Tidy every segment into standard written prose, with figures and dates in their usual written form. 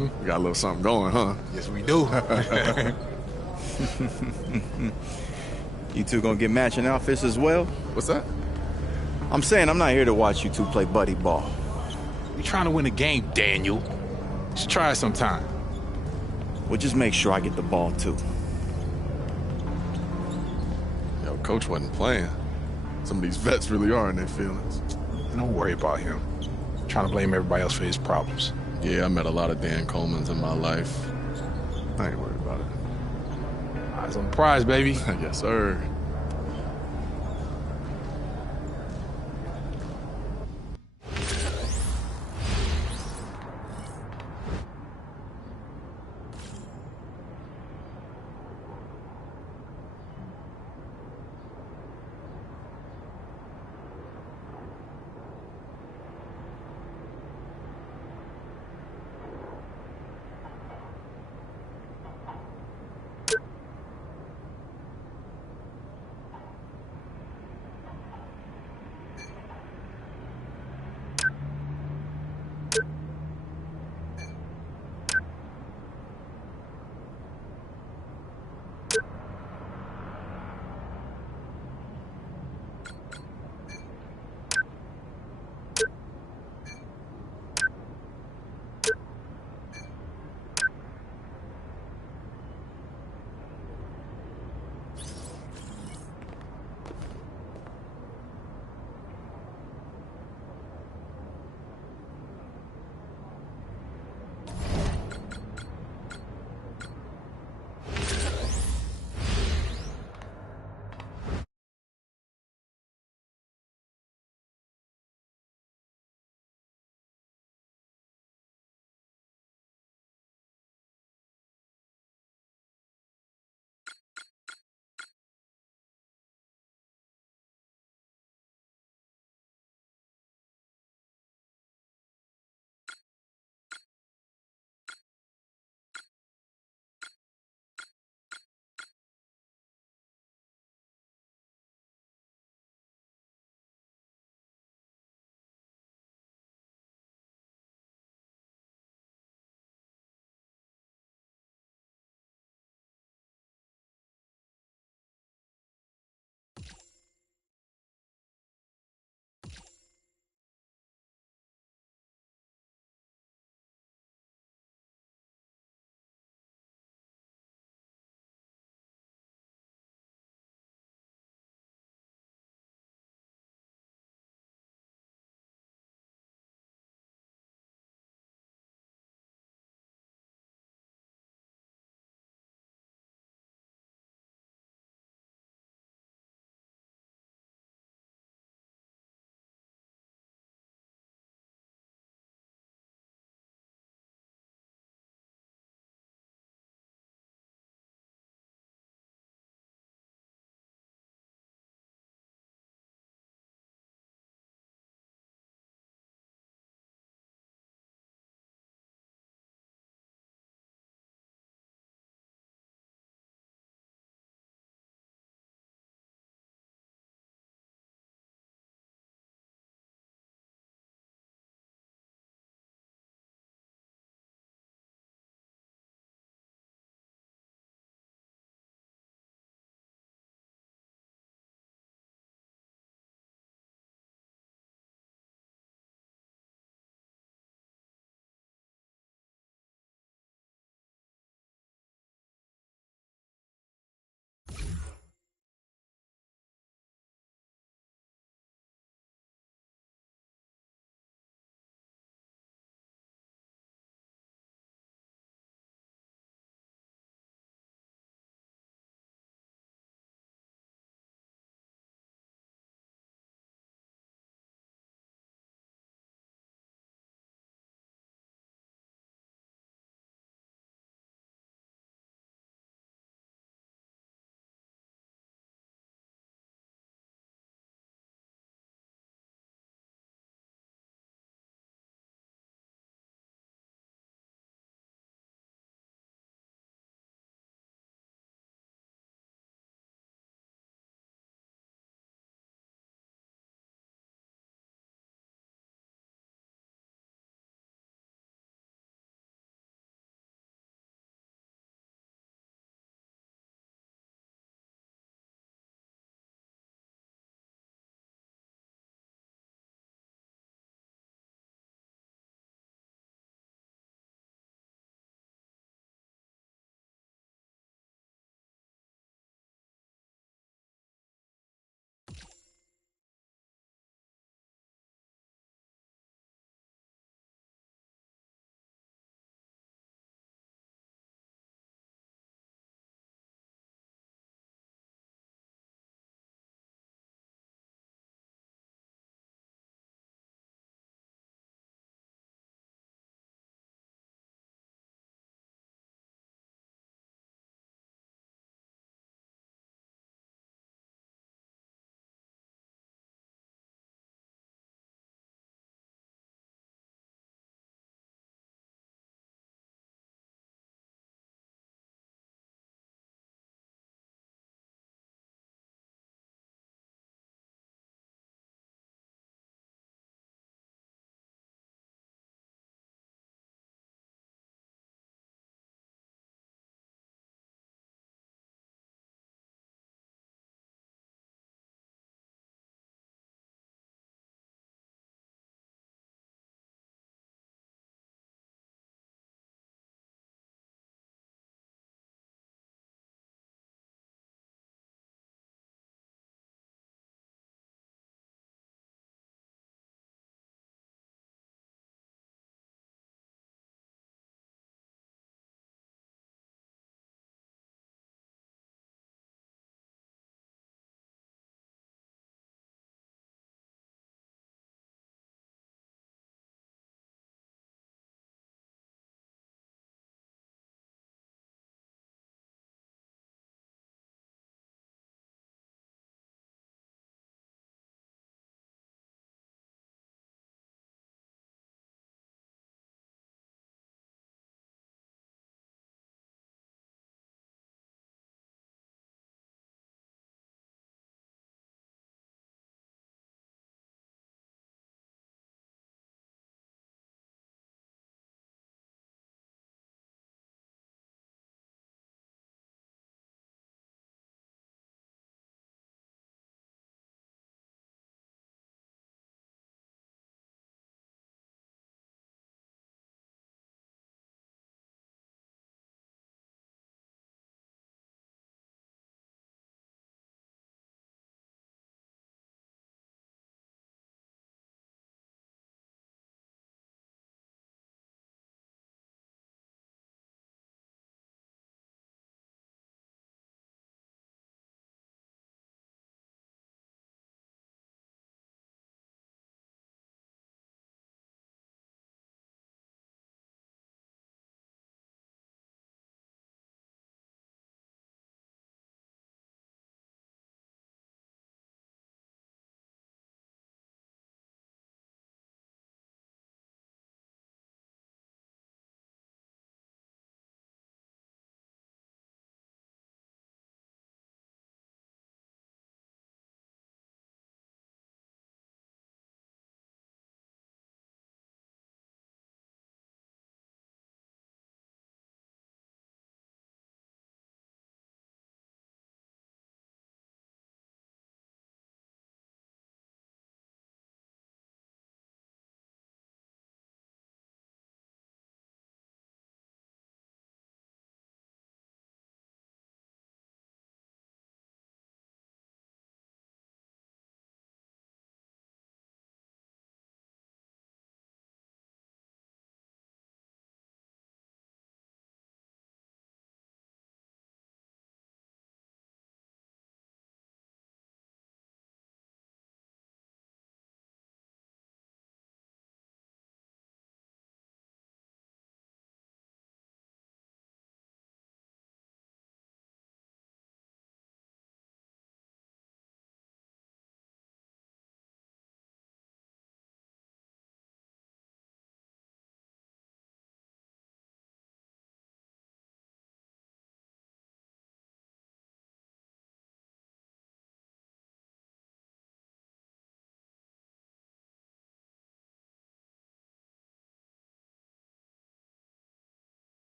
We got a little something going, huh? Yes, we do. You two gonna get matching outfits as well? What's that? I'm saying I'm not here to watch you two play buddy ball. We trying to win a game, Daniel. You should try it sometime. Well, just make sure I get the ball too. Yo, coach wasn't playing. Some of these vets really are in their feelings. Don't worry about him. Trying to blame everybody else for his problems. Yeah, I met a lot of Dan Colemans in my life. I ain't worried about it. Eyes on the prize, baby. Yes, sir.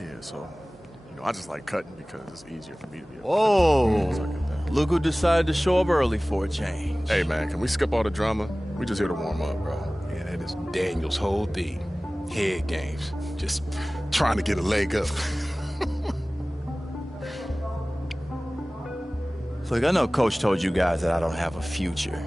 Yeah, so, I just like cutting because it's easier for me to be able Whoa. to cut that. Look who decided to show up early for a change. Hey, man, can we skip all the drama? We just here to warm up, bro. Yeah, that is Daniel's whole thing. Head games. Just trying to get a leg up. Look, I know Coach told you guys that I don't have a future,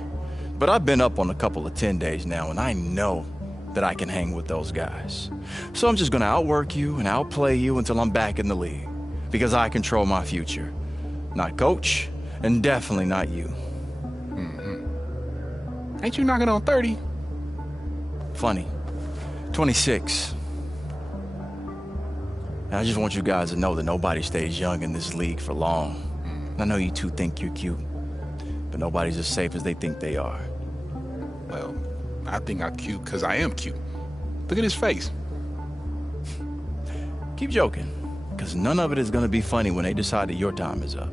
but I've been up on a couple of 10 days now, and I know that I can hang with those guys. So I'm just gonna outwork you and outplay you until I'm back in the league, because I control my future. Not Coach, and definitely not you. Ain't you knocking on 30? Funny. 26. And I just want you guys to know that nobody stays young in this league for long. I know you two think you're cute, but nobody's as safe as they think they are. Well, I think I'm cute because I am cute. Look at his face. Keep joking, because none of it is going to be funny when they decide that your time is up.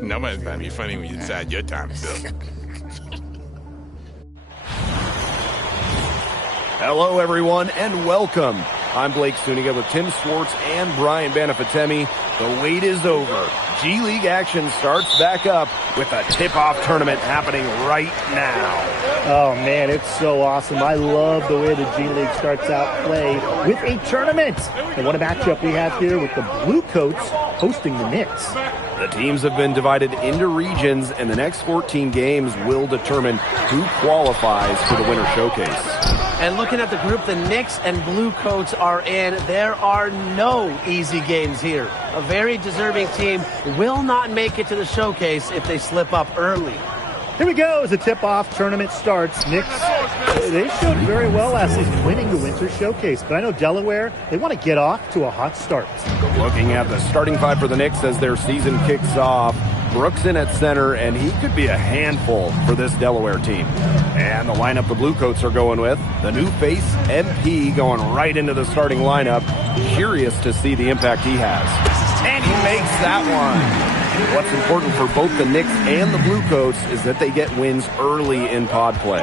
Nobody's gonna be funny when you decide your time is up. Hello, everyone, and welcome. I'm Blake Suniga with Tim Swartz and Brian Banafitemi. The wait is over. G League action starts back up with a tip-off tournament happening right now. Oh, man, it's so awesome. I love the way the G League starts out play with a tournament. And what a matchup we have here with the Blue Coats hosting the Knicks. The teams have been divided into regions, and the next 14 games will determine who qualifies for the Winter Showcase. And looking at the group the Knicks and Blue Coats are in, there are no easy games here. A very deserving team will not make it to the showcase if they slip up early. Here we go as the tip-off tournament starts. Knicks, they showed very well last season winning the Winter Showcase, but I know Delaware, they want to get off to a hot start. Looking at the starting five for the Knicks as their season kicks off, Brooks in at center, and he could be a handful for this Delaware team. And the lineup the Blue Coats are going with, the new face, MP, going right into the starting lineup. Curious to see the impact he has. And he makes that one. What's important for both the Knicks and the Blue Coats is that they get wins early in pod play.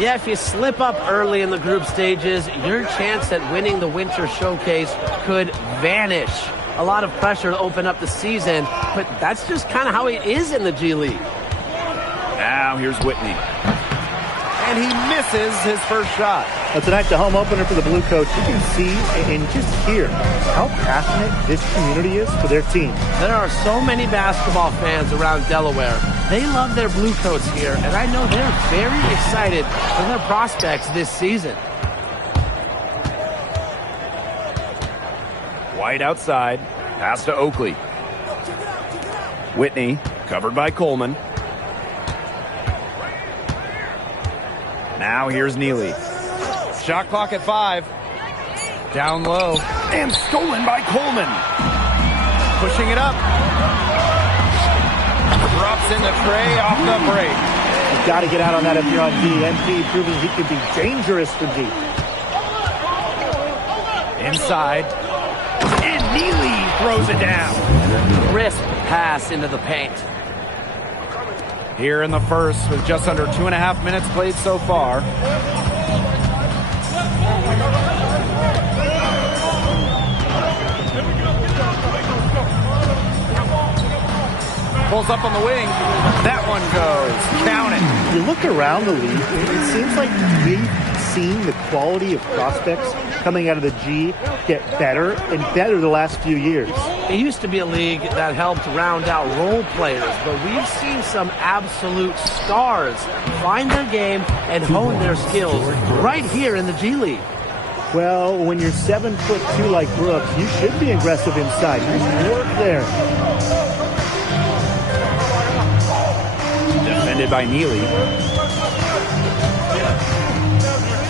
Yeah, if you slip up early in the group stages, your chance at winning the Winter Showcase could vanish. A lot of pressure to open up the season, but that's just kind of how it is in the G League. Now here's Whitney. And he misses his first shot. Well, tonight, the home opener for the Blue Coats, you can see and just hear how passionate this community is for their team. There are so many basketball fans around Delaware. They love their Blue Coats here, and I know they're very excited for their prospects this season. White outside, pass to Oakley. Whitney, covered by Coleman. Now here's Neely. Shot clock at 5. Down low. And stolen by Coleman. Pushing it up. Drops in the tray off the break. You've got to get out on that if you're on D. MP proving he can be dangerous for D. Inside. And Neely throws it down. Crisp pass into the paint. Here in the first with just under 2.5 minutes played so far. Pulls up on the wing. That one goes. Count it. You look around the league, it seems like we've seen the quality of prospects coming out of the G get better and better the last few years. It used to be a league that helped round out role players, but we've seen some absolute stars find their game and hone their skills right here in the G League. Well, when you're 7'2" like Brooks, you should be aggressive inside. Nice work there. Defended by Neely.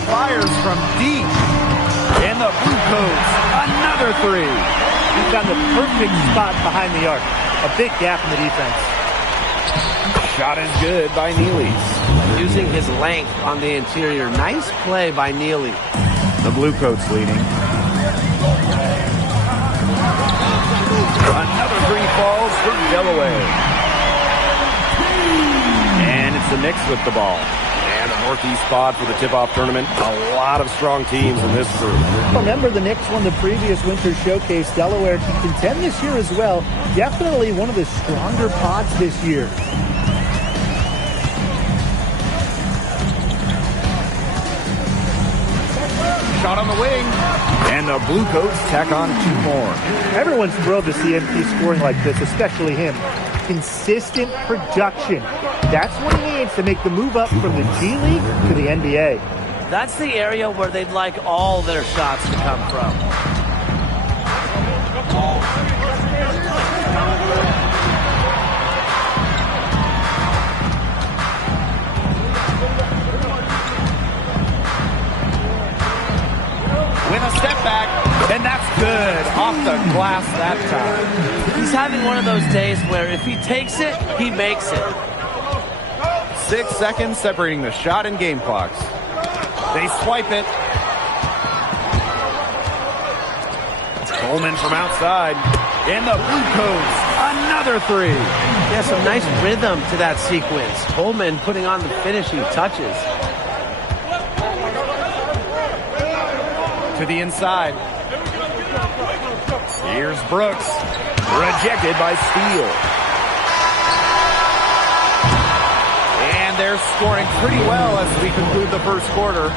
Fires from deep. And the Blue Coats, another three. He's got the perfect spot behind the arc. A big gap in the defense. Shot is good by Neely. Using his length on the interior. Nice play by Neely. The Blue Coats leading. Another three falls for Delaware. And it's the Knicks with the ball. And a northeast spot for the tip-off tournament. A lot of strong teams in this group. Remember, the Knicks won the previous Winter Showcase. Delaware can contend this year as well. Definitely one of the stronger pods this year. Shot on the wing. And the Bluecoats tack on 2 more. Everyone's thrilled to see MP scoring like this, especially him. Consistent production. That's what he needs to make the move up from the G League to the NBA. That's the area where they'd like all their shots to come from. With a step back, and that's good. Off the glass that time. He's having one of those days where if he takes it, he makes it. 6 seconds separating the shot and game clocks. They swipe it. Coleman from outside. And the Bluecoats, another 3. Yeah, some nice rhythm to that sequence. Coleman putting on the finishing touches. To the inside. Here's Brooks. Rejected by Steele. And they're scoring pretty well as we conclude the first quarter.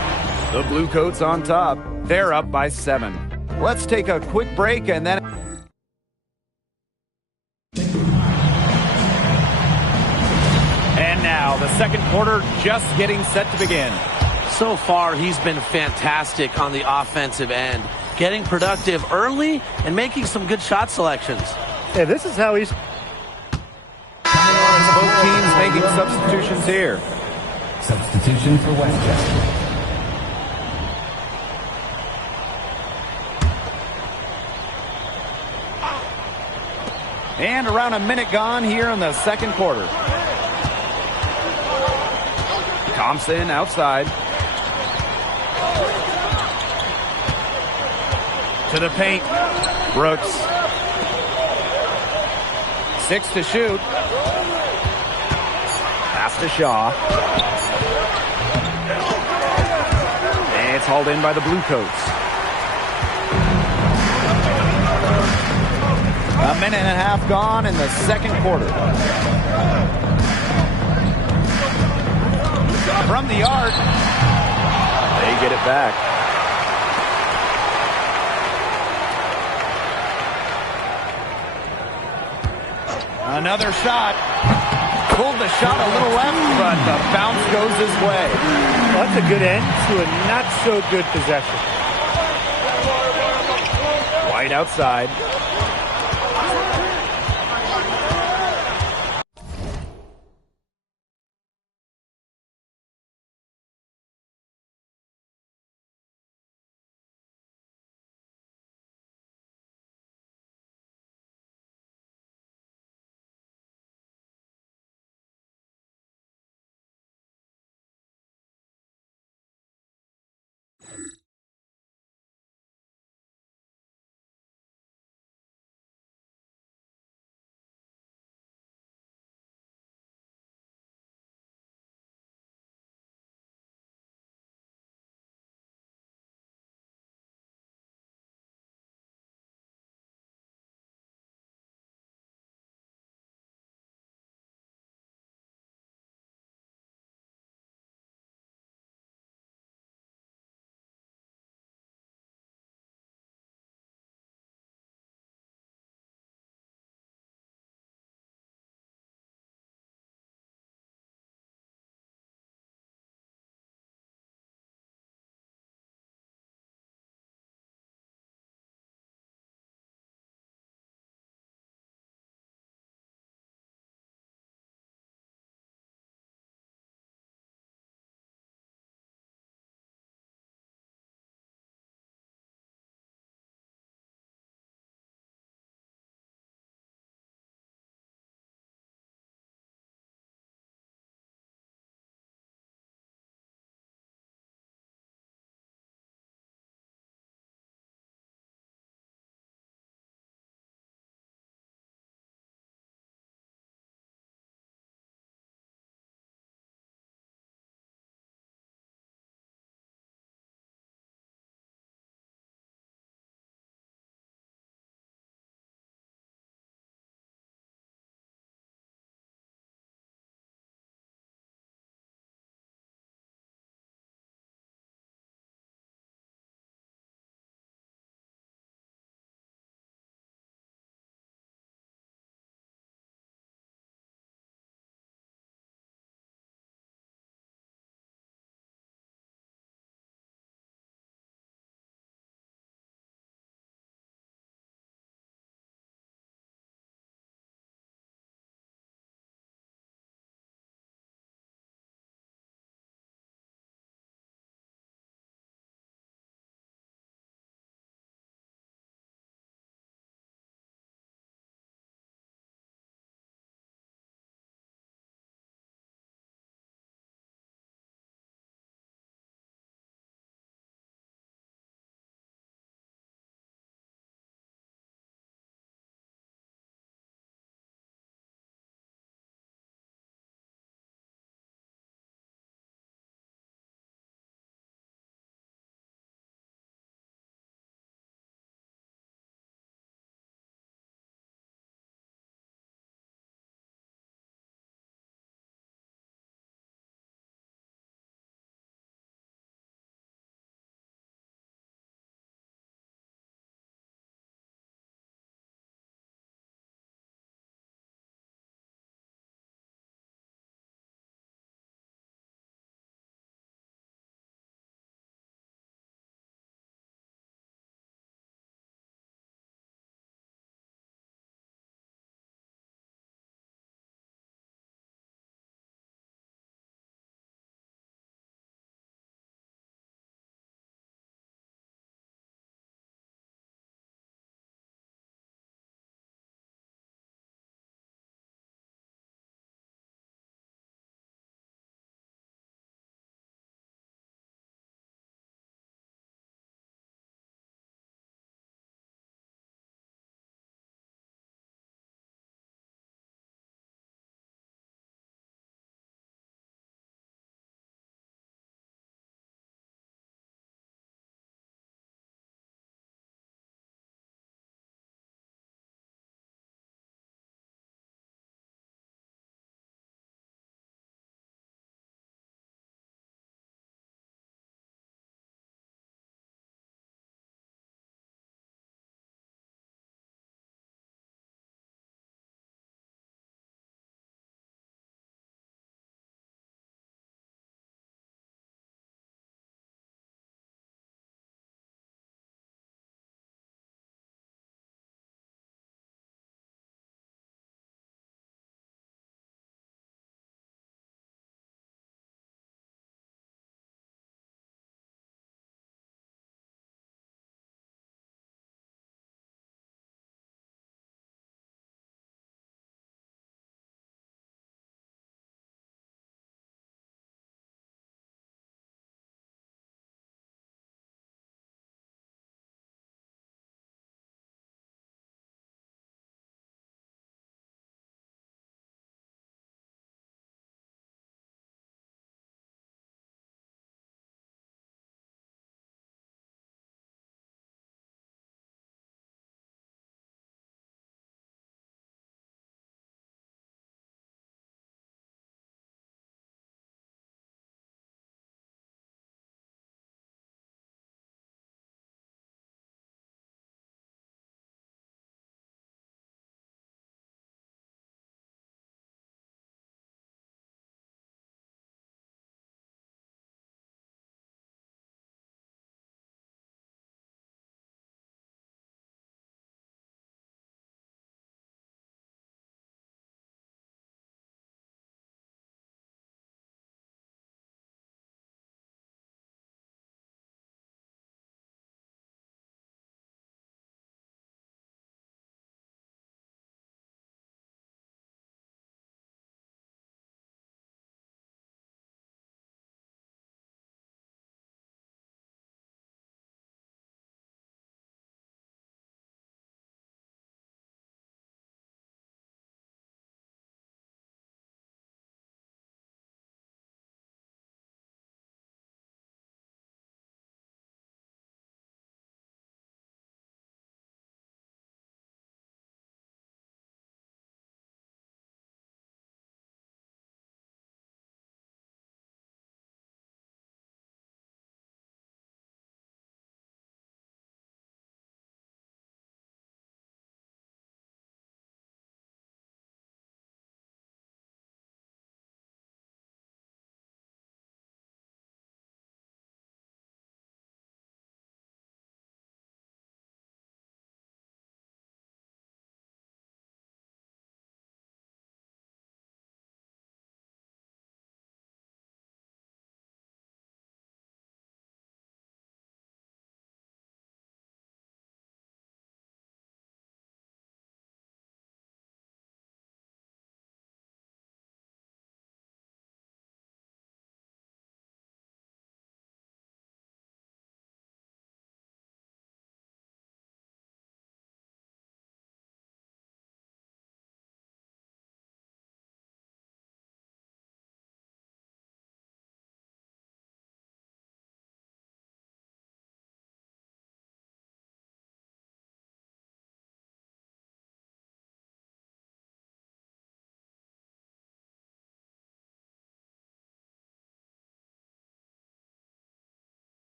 The Bluecoats on top. They're up by 7. Let's take a quick break and then... And now the second quarter just getting set to begin. So far, he's been fantastic on the offensive end, getting productive early and making some good shot selections. Yeah, this is how he's... Both teams making substitutions here. Substitution for Westchester. And around a minute gone here in the second quarter. Thompson outside. To the paint. Brooks. 6 to shoot. Pass to Shaw. And it's hauled in by the Bluecoats. A minute and a half gone in the second quarter. From the arc. They get it back. Another shot. Pulled the shot a little left, but the bounce goes his way. Well, that's a good end to a not-so-good possession. White outside.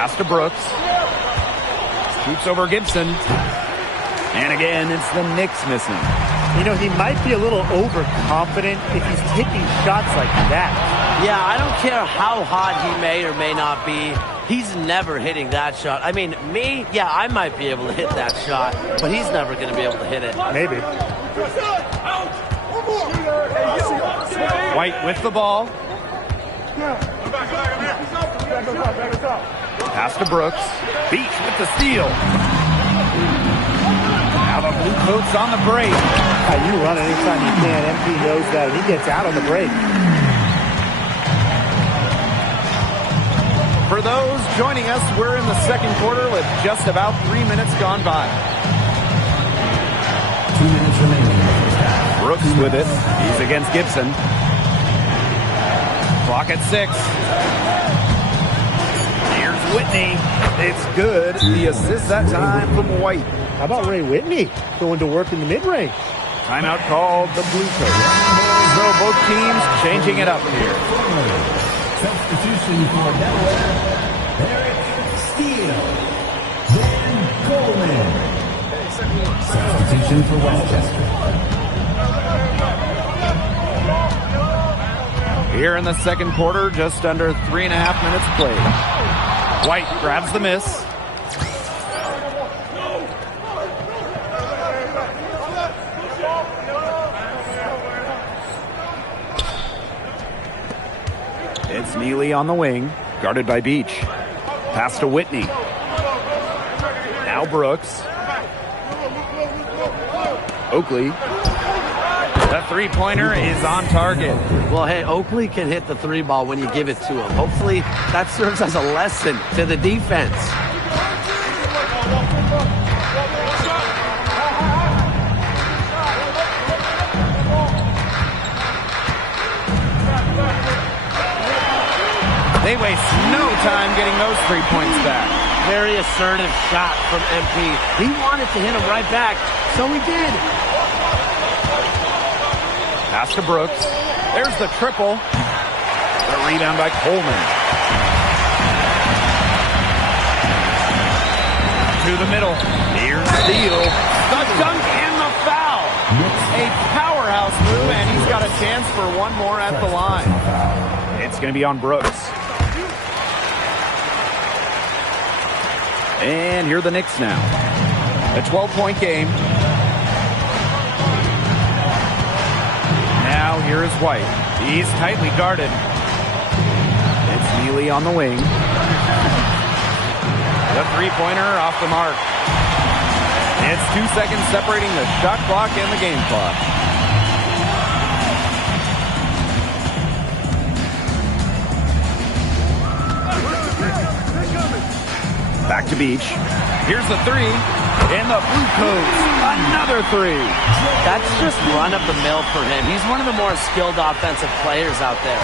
Pass to Brooks. Shoots over Gibson. And again, it's the Knicks missing. You know, he might be a little overconfident if he's taking shots like that. Yeah, I don't care how hot he may or may not be. He's never hitting that shot. I mean, me, yeah, I might be able to hit that shot, but he's never going to be able to hit it. Maybe. White with the ball. Pass to Brooks. Beach with the steal. Now the Blue Coats on the break. You run anytime you can. MP knows that, and he gets out on the break. For those joining us, we're in the second quarter with just about 3 minutes gone by. 2 minutes remaining. Brooks with it. He's against Gibson. Clock at 6. Here's Whitney. It's good. The assist that time from White. How about Ray Whitney going to work in the mid-range? Timeout called the Blue Coats. So both teams changing it up here. Substitution for Delaware, Eric Steele. Dan Coleman. Substitution for Westchester. Here in the second quarter, just under 3.5 minutes played. White grabs the miss. It's Neely on the wing, guarded by Beach. Pass to Whitney. Now Brooks. Oakley. The three-pointer is on target. Well, hey, Oakley can hit the three ball when you give it to him. Hopefully, that serves as a lesson to the defense. They waste no time getting those 3 points back. Very assertive shot from MP. He wanted to hit him right back, so he did. Pass to Brooks. There's the triple. The rebound by Coleman. To the middle. Here's Steele. The dunk and the foul. A powerhouse move, and he's got a chance for one more at the line. It's going to be on Brooks. And here are the Knicks now. A 12-point game. Now here is White. He's tightly guarded. It's Neely on the wing. The three-pointer off the mark. It's 2 seconds separating the shot clock and the game clock. Back to Beach. Here's the three. And the Blue Coats, another three. That's just run of the mill for him. He's one of the more skilled offensive players out there.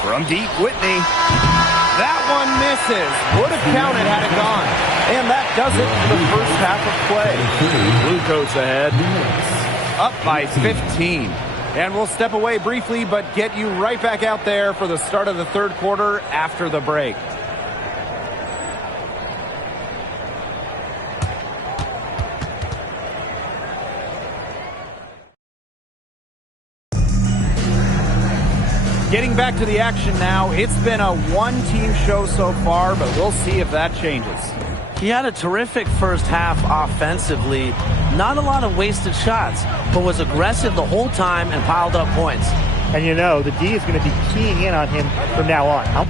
From deep, Whitney. That one misses. Would have counted had it gone. And that does it for the first half of play. Blue Coats ahead. Up by 15. And we'll step away briefly, but get you right back out there for the start of the third quarter after the break. Getting back to the action now. It's been a one-team show so far, but we'll see if that changes. He had a terrific first half offensively. Not a lot of wasted shots, but was aggressive the whole time and piled up points. And you know, the D is going to be keying in on him from now on.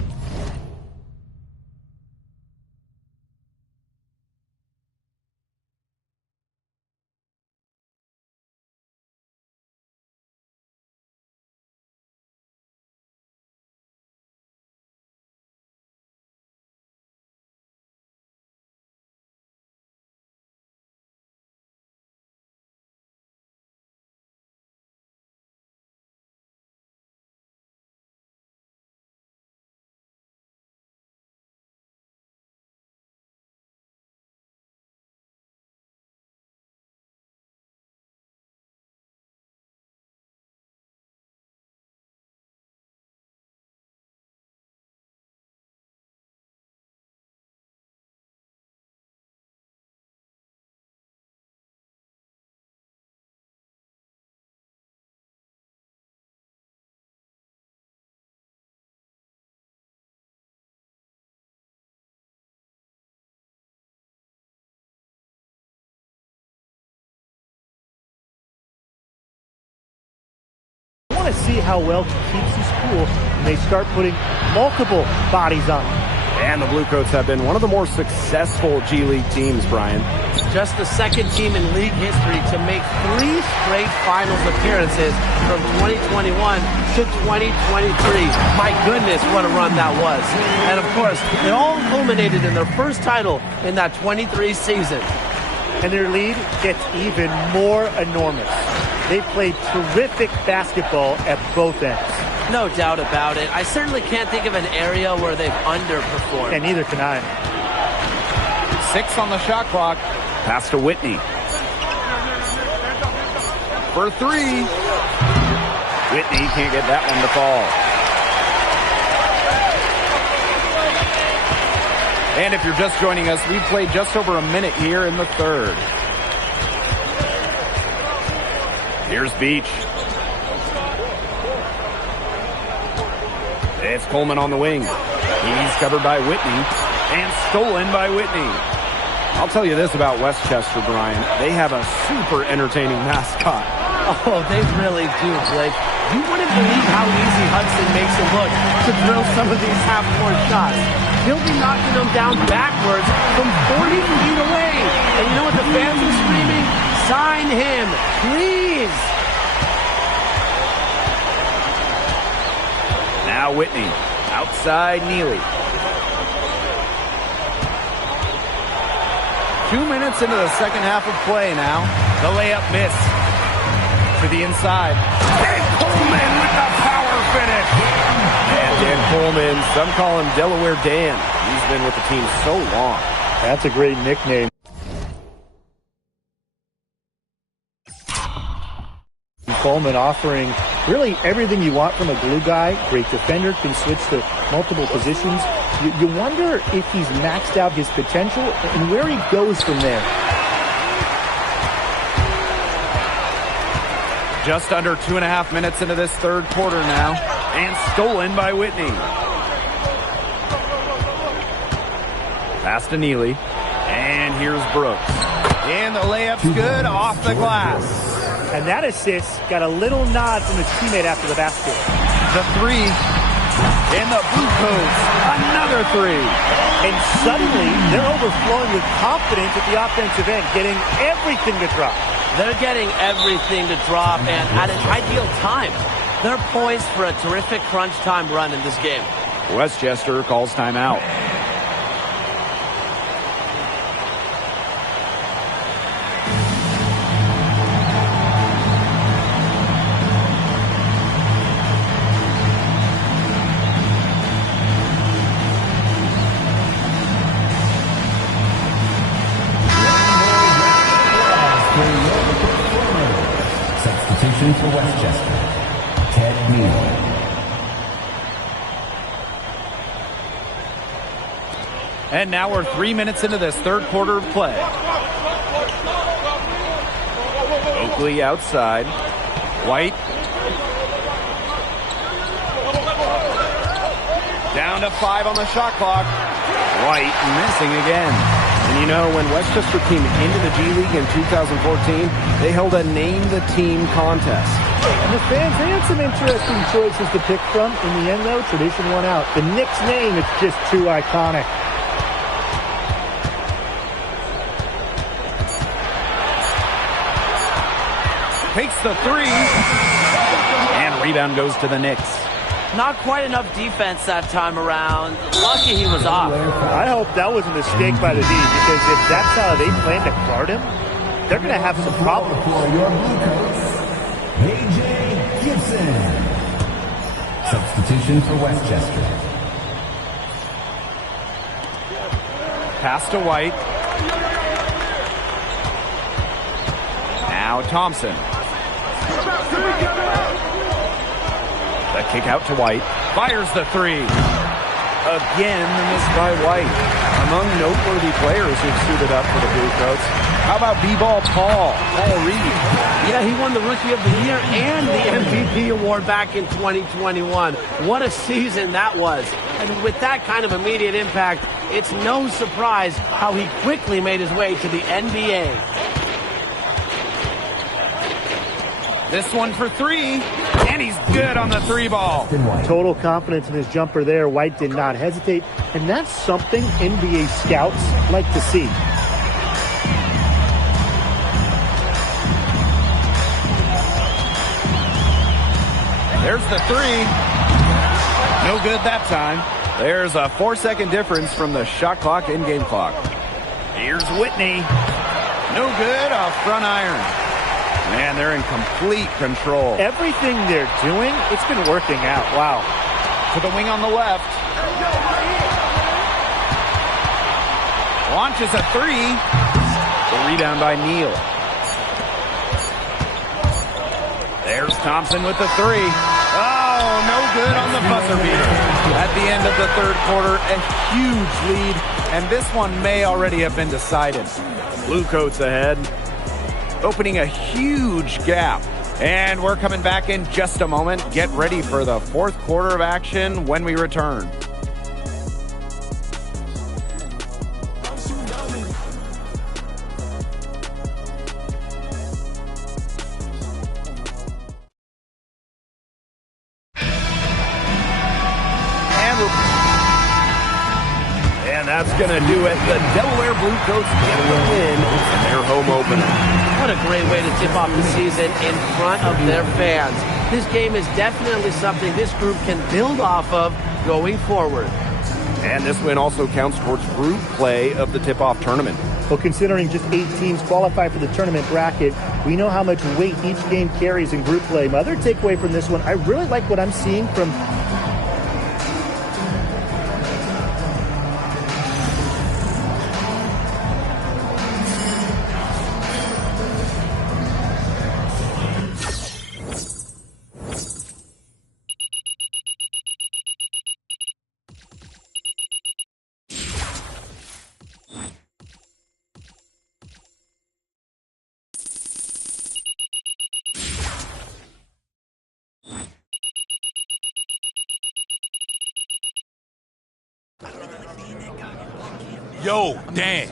to see how well he keeps his cool when they start putting multiple bodies on him. And the Bluecoats have been one of the more successful G League teams, Brian. Just the second team in league history to make 3 straight finals appearances from 2021 to 2023. My goodness, what a run that was. And of course, it all culminated in their first title in that 23 season. And their lead gets even more enormous. They played terrific basketball at both ends. No doubt about it. I certainly can't think of an area where they've underperformed. And neither can I. 6 on the shot clock. Pass to Whitney. For 3. Whitney can't get that one to fall. And if you're just joining us, we've played just over a minute here in the third. Here's Beach. It's Coleman on the wing. He's covered by Whitney and stolen by Whitney. I'll tell you this about Westchester, Brian. They have a super entertaining mascot. Oh, they really do, Blake. You wouldn't believe how easy Hudson makes it look to drill some of these half-court shots. He'll be knocking them down backwards from 40 feet away. And you know what the fans are screaming? Sign him, please. Now Whitney, outside Neely. 2 minutes into the second half of play now. The layup miss. To the inside. Dan Coleman with the power finish. And Dan Coleman, some call him Delaware Dan. He's been with the team so long. That's a great nickname. Coleman offering really everything you want from a glue guy. Great defender, can switch to multiple positions. You wonder if he's maxed out his potential and where he goes from there. Just under 2.5 minutes into this third quarter now. And stolen by Whitney. Pass to Neely. And here's Brooks. And the layup's good off the glass. And that assist got a little nod from his teammate after the basket. The 3. And the Bluecoats, another 3. And suddenly, they're overflowing with confidence at the offensive end, getting everything to drop. They're getting everything to drop, and at an ideal time. They're poised for a terrific crunch time run in this game. Westchester calls timeout. Substitution for Westchester, Ted Neal. And now we're 3 minutes into this third quarter of play. Oakley outside. White. Down to 5 on the shot clock. White missing again. And you know, when Westchester came into the G League in 2014, they held a name-the-team contest. And the fans, they had some interesting choices to pick from. In the end, though, tradition won out. The Knicks name is just too iconic. Takes the 3. And rebound goes to the Knicks. Not quite enough defense that time around. Lucky he was off. I hope that was a mistake by the D, because if that's how they plan to guard him, they're going to have some problems. For your Bluecoats, A.J. Gibson. Substitution for Westchester. Pass to White. Now Thompson. The kick out to White. Fires the 3. Again, the miss by White. Among noteworthy players who've suited up for the Bluecoats. How about B-Ball Paul Reed? Yeah, he won the Rookie of the Year and the MVP award back in 2021. What a season that was. And with that kind of immediate impact, it's no surprise how he quickly made his way to the NBA. This one for three, and he's good on the three ball. Total confidence in his jumper there. White did not hesitate, and that's something NBA scouts like to see. There's the three. No good that time. There's a 4-second difference from the shot clock and game clock. Here's Whitney. No good, a front iron. Man, they're in complete control. Everything they're doing, it's been working out. Wow. To the wing on the left. Launches a three. The rebound by Neal. There's Thompson with the three. Oh, no good on the buzzer beater. At the end of the third quarter, a huge lead, and this one may already have been decided. Blue Coats ahead, opening a huge gap. And we're coming back in just a moment. Get ready for the fourth quarter of action when we return. And that's going to do it. The Delaware Blue Coats get the win in their home opener. What a great way to tip off the season in front of their fans. This game is definitely something this group can build off of going forward. And this win also counts towards group play of the tip-off tournament. Well, considering just 8 teams qualify for the tournament bracket, we know how much weight each game carries in group play. My other takeaway from this one, I really like what I'm seeing from Yo, Dan,